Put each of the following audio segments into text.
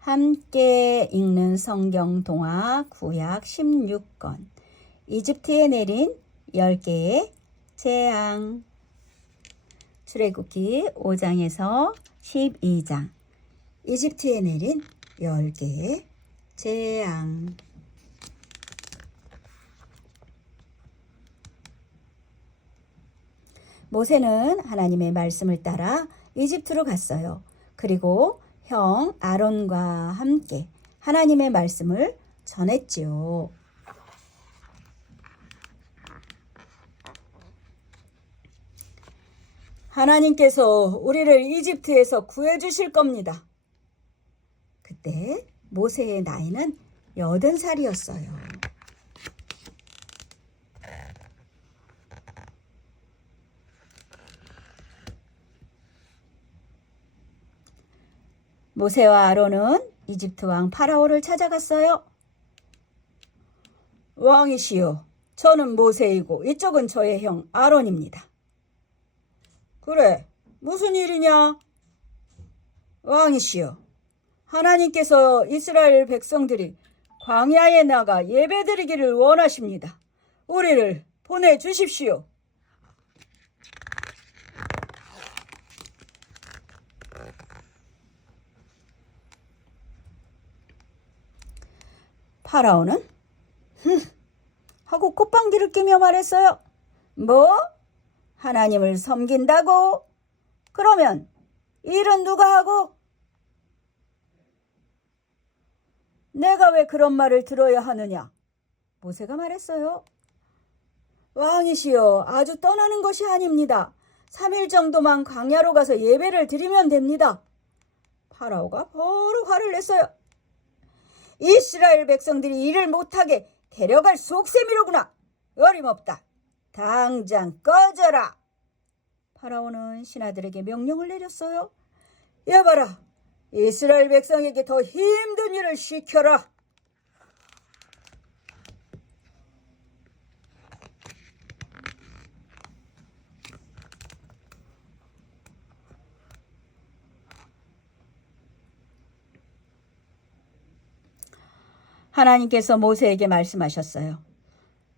함께 읽는 성경 동화 구약 16권 이집트에 내린 10개의 재앙. 출애굽기 5장에서 12장 이집트에 내린 10개의 재앙. 모세는 하나님의 말씀을 따라 이집트로 갔어요. 그리고 형 아론과 함께 하나님의 말씀을 전했지요. 하나님께서 우리를 이집트에서 구해주실 겁니다. 그때 모세의 나이는 80살이었어요. 모세와 아론은 이집트 왕 파라오를 찾아갔어요. 왕이시여, 저는 모세이고 이쪽은 저의 형 아론입니다. 그래, 무슨 일이냐? 왕이시여, 하나님께서 이스라엘 백성들이 광야에 나가 예배드리기를 원하십니다. 우리를 보내주십시오. 파라오는 하고 콧방귀를 끼며 말했어요. 뭐? 하나님을 섬긴다고? 그러면 일은 누가 하고? 내가 왜 그런 말을 들어야 하느냐? 모세가 말했어요. 왕이시여, 아주 떠나는 것이 아닙니다. 3일 정도만 광야로 가서 예배를 드리면 됩니다. 파라오가 버럭 화를 냈어요. 이스라엘 백성들이 일을 못하게 데려갈 속셈이로구나. 어림없다. 당장 꺼져라. 파라오는 신하들에게 명령을 내렸어요. 여봐라, 이스라엘 백성에게 더 힘든 일을 시켜라. 하나님께서 모세에게 말씀하셨어요.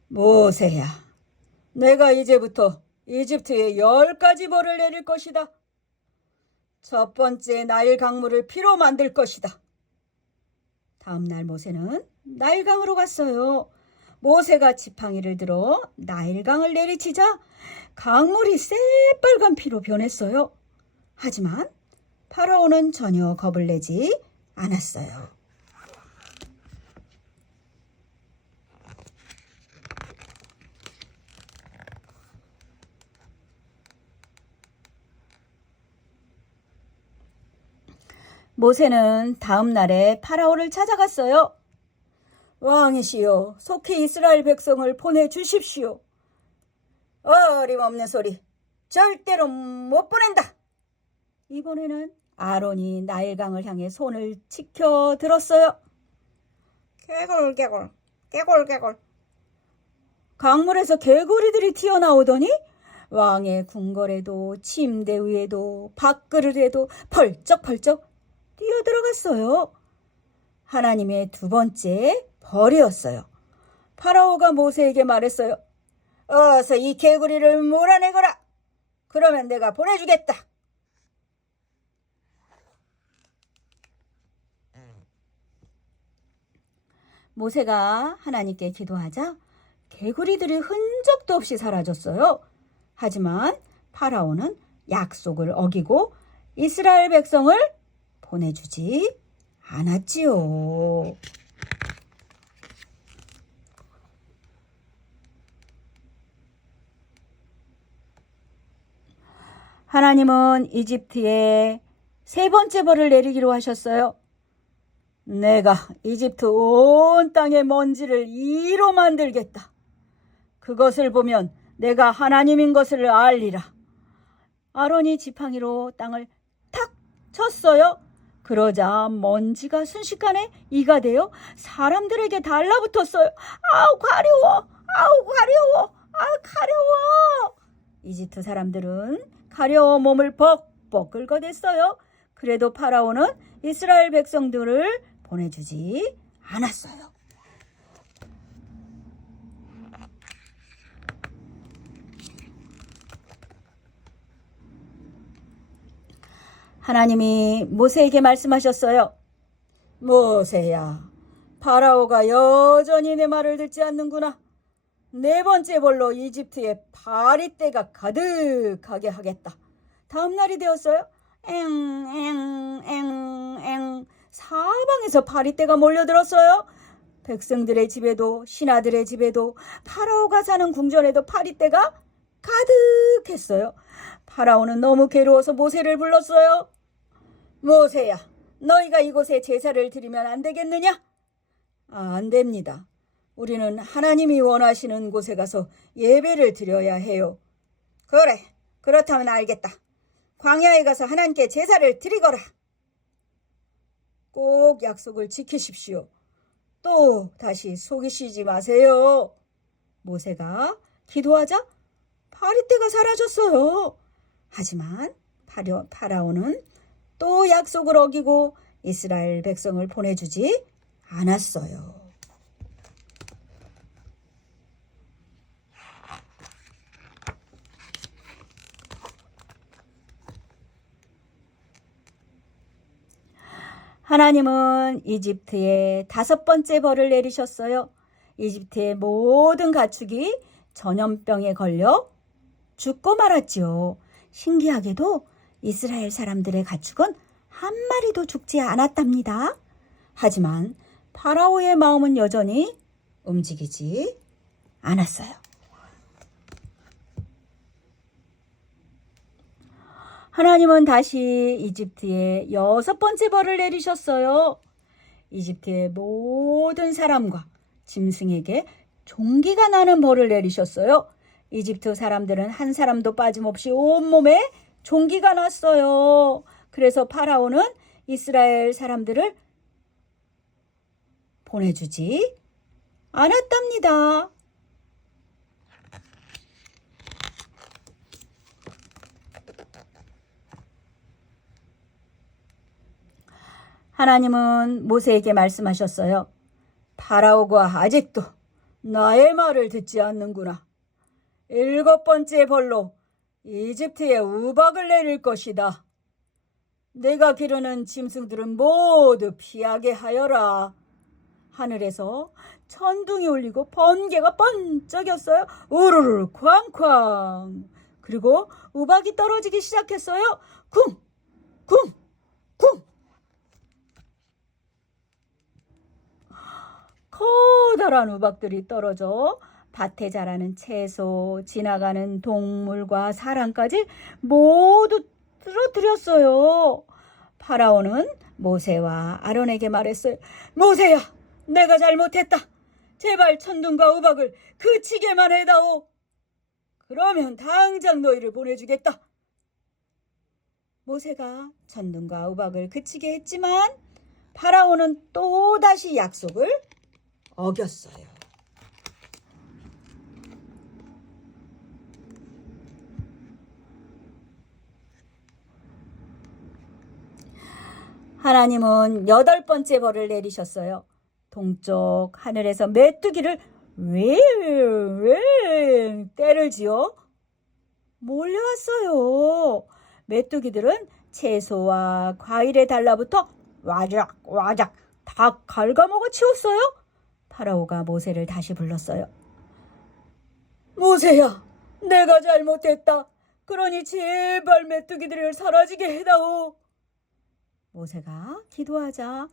모세야, 내가 이제부터 이집트에 10가지 벌을 내릴 것이다. 첫 번째, 나일 강물을 피로 만들 것이다. 다음 날 모세는 나일강으로 갔어요. 모세가 지팡이를 들어 나일강을 내리치자 강물이 새빨간 피로 변했어요. 하지만 파라오는 전혀 겁을 내지 않았어요. 모세는 다음 날에 파라오를 찾아갔어요. 왕이시여, 속히 이스라엘 백성을 보내주십시오. 어림없는 소리, 절대로 못 보낸다. 이번에는 아론이 나일강을 향해 손을 치켜 들었어요. 개굴개굴, 개굴개굴. 강물에서 개구리들이 튀어나오더니 왕의 궁궐에도 침대 위에도 밥그릇에도 펄쩍펄쩍 뛰어들어갔어요. 하나님의 두 번째 벌이었어요. 파라오가 모세에게 말했어요. 어서 이 개구리를 몰아내거라. 그러면 내가 보내주겠다. 모세가 하나님께 기도하자 개구리들이 흔적도 없이 사라졌어요. 하지만 파라오는 약속을 어기고 이스라엘 백성을 보내주지 않았지요. 하나님은 이집트에 세 번째 벌을 내리기로 하셨어요. 내가 이집트 온 땅의 먼지를 이로 만들겠다. 그것을 보면 내가 하나님인 것을 알리라. 아론이 지팡이로 땅을 탁 쳤어요. 그러자 먼지가 순식간에 이가 되어 사람들에게 달라붙었어요. 아우 가려워, 아우 가려워, 아우 가려워. 이집트 사람들은 가려워 몸을 벅벅 긁어댔어요. 그래도 파라오는 이스라엘 백성들을 보내주지 않았어요. 하나님이 모세에게 말씀하셨어요. 모세야, 파라오가 여전히 내 말을 듣지 않는구나. 네 번째 벌로 이집트에 파리떼가 가득하게 하겠다. 다음 날이 되었어요. 엥. 사방에서 파리떼가 몰려들었어요. 백성들의 집에도 신하들의 집에도 파라오가 사는 궁전에도 파리떼가 가득했어요. 파라오는 너무 괴로워서 모세를 불렀어요. 모세야, 너희가 이곳에 제사를 드리면 안 되겠느냐? 안 됩니다. 우리는 하나님이 원하시는 곳에 가서 예배를 드려야 해요. 그래, 그렇다면 알겠다. 광야에 가서 하나님께 제사를 드리거라. 꼭 약속을 지키십시오. 또 다시 속이시지 마세요. 모세가 기도하자 파리떼가 사라졌어요. 하지만 파라오는 또 약속을 어기고 이스라엘 백성을 보내주지 않았어요. 하나님은 이집트에 5번째 벌을 내리셨어요. 이집트의 모든 가축이 전염병에 걸려 죽고 말았지요. 신기하게도 이스라엘 사람들의 가축은 한 마리도 죽지 않았답니다. 하지만 파라오의 마음은 여전히 움직이지 않았어요. 하나님은 다시 이집트에 6번째 벌을 내리셨어요. 이집트의 모든 사람과 짐승에게 종기가 나는 벌을 내리셨어요. 이집트 사람들은 한 사람도 빠짐없이 온몸에 종기가 났어요. 그래서 파라오는 이스라엘 사람들을 보내주지 않았답니다. 하나님은 모세에게 말씀하셨어요. 파라오가 아직도 나의 말을 듣지 않는구나. 7번째 벌로 이집트에 우박을 내릴 것이다. 내가 기르는 짐승들은 모두 피하게 하여라. 하늘에서 천둥이 울리고 번개가 번쩍였어요. 우르르 쾅쾅. 그리고 우박이 떨어지기 시작했어요. 쿵! 쿵! 쿵! 커다란 우박들이 떨어져 밭에 자라는 채소, 지나가는 동물과 사람까지 모두 쓰러뜨렸어요. 파라오는 모세와 아론에게 말했어요. 모세야, 내가 잘못했다. 제발 천둥과 우박을 그치게만 해다오. 그러면 당장 너희를 보내주겠다. 모세가 천둥과 우박을 그치게 했지만 파라오는 또다시 약속을 어겼어요. 하나님은 8번째 벌을 내리셨어요. 동쪽 하늘에서 메뚜기를 왜 떼를 지어 몰려왔어요. 메뚜기들은 채소와 과일에 달라붙어 와작 다 갉아먹어 치웠어요. 파라오가 모세를 다시 불렀어요. 모세야, 내가 잘못했다. 그러니 제발 메뚜기들을 사라지게 해다오. 모세가 기도하자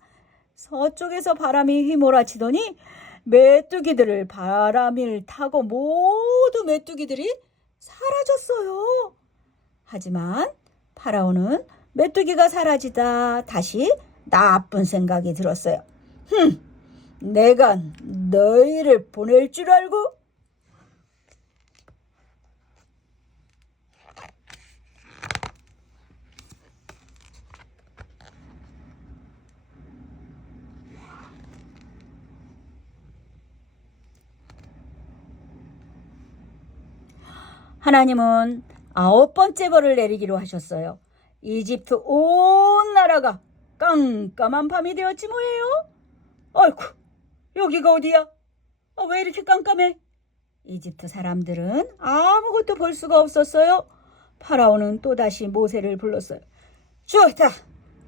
서쪽에서 바람이 휘몰아치더니 메뚜기들을 바람을 타고 모두 메뚜기들이 사라졌어요. 하지만 파라오는 메뚜기가 사라지다 다시 나쁜 생각이 들었어요. 내가 너희를 보낼 줄 알고? 하나님은 9번째 벌을 내리기로 하셨어요. 이집트 온 나라가 깜깜한 밤이 되었지 뭐예요? 아이쿠, 여기가 어디야? 왜 이렇게 깜깜해? 이집트 사람들은 아무것도 볼 수가 없었어요. 파라오는 또다시 모세를 불렀어요. 좋다.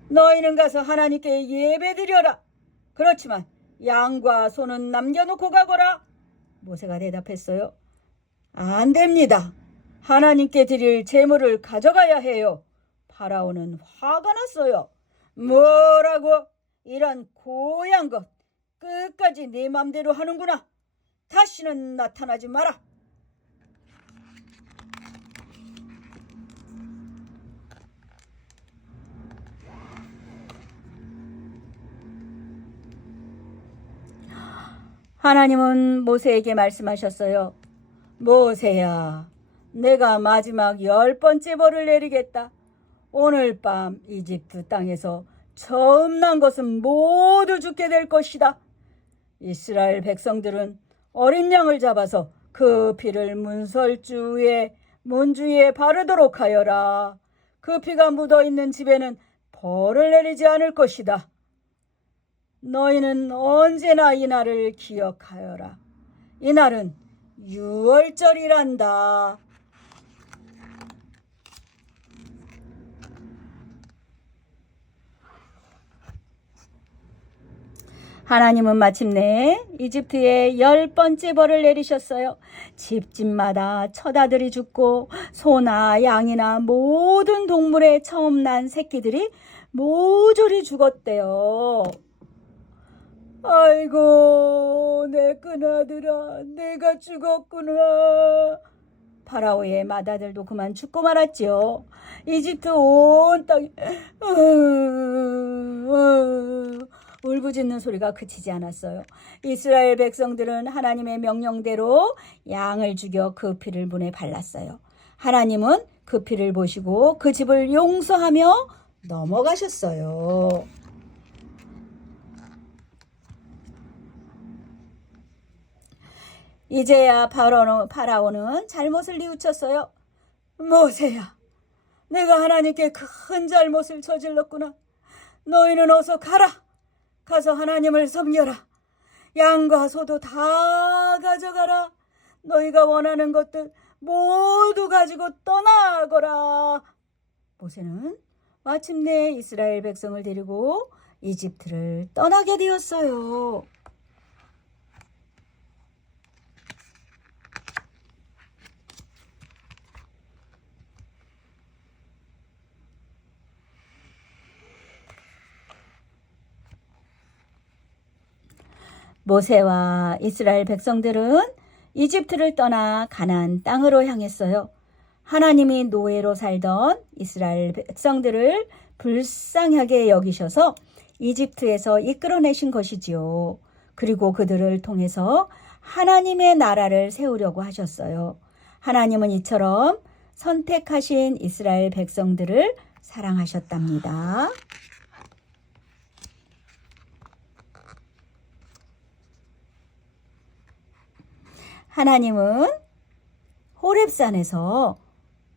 너희는 가서 하나님께 예배드려라. 그렇지만 양과 소는 남겨놓고 가거라. 모세가 대답했어요. 안 됩니다. 하나님께 드릴 제물을 가져가야 해요. 파라오는 화가 났어요. 뭐라고? 이런 고얀 것 끝까지 네 맘대로 하는구나. 다시는 나타나지 마라. 하나님은 모세에게 말씀하셨어요. 모세야, 내가 마지막 10번째 벌을 내리겠다. 오늘 밤 이집트 땅에서 처음 난 것은 모두 죽게 될 것이다. 이스라엘 백성들은 어린 양을 잡아서 그 피를 문주위에 바르도록 하여라. 그 피가 묻어있는 집에는 벌을 내리지 않을 것이다. 너희는 언제나 이 날을 기억하여라. 이 날은 유월절이란다. 하나님은 마침내 이집트에 10번째 벌을 내리셨어요. 집집마다 처자들이 죽고 소나 양이나 모든 동물의 처음 난 새끼들이 모조리 죽었대요. 아이고, 내 큰아들아, 내가 죽었구나. 파라오의 맏아들도 그만 죽고 말았지요. 이집트 온 땅이 울부짖는 소리가 그치지 않았어요. 이스라엘 백성들은 하나님의 명령대로 양을 죽여 그 피를 문에 발랐어요. 하나님은 그 피를 보시고 그 집을 용서하며 넘어가셨어요. 이제야 파라오는 잘못을 뉘우쳤어요. 모세야, 내가 하나님께 큰 잘못을 저질렀구나. 너희는 어서 가라. 가서 하나님을 섬겨라. 양과 소도 다 가져가라. 너희가 원하는 것들 모두 가지고 떠나거라. 모세는 마침내 이스라엘 백성을 데리고 이집트를 떠나게 되었어요. 모세와 이스라엘 백성들은 이집트를 떠나 가나안 땅으로 향했어요. 하나님이 노예로 살던 이스라엘 백성들을 불쌍하게 여기셔서 이집트에서 이끌어내신 것이지요. 그리고 그들을 통해서 하나님의 나라를 세우려고 하셨어요. 하나님은 이처럼 선택하신 이스라엘 백성들을 사랑하셨답니다. 하나님은 호렙산에서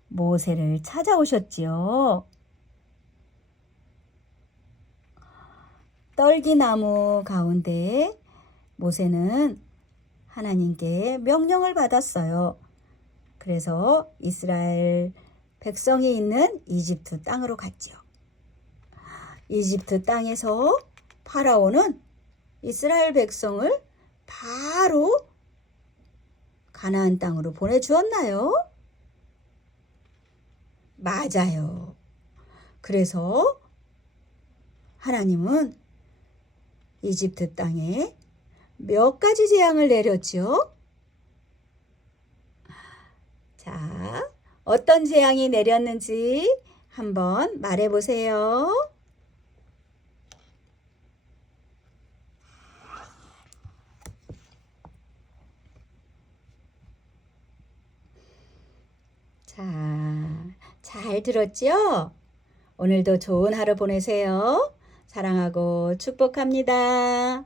모세를 찾아오셨지요. 떨기나무 가운데 모세는 하나님께 명령을 받았어요. 그래서 이스라엘 백성이 있는 이집트 땅으로 갔지요. 이집트 땅에서 파라오는 이스라엘 백성을 바로 가나안 땅으로 보내주었나요? 맞아요. 그래서 하나님은 이집트 땅에 몇 가지 재앙을 내렸죠? 자, 어떤 재앙이 내렸는지 한번 말해보세요. 자, 잘 들었죠? 오늘도 좋은 하루 보내세요. 사랑하고 축복합니다.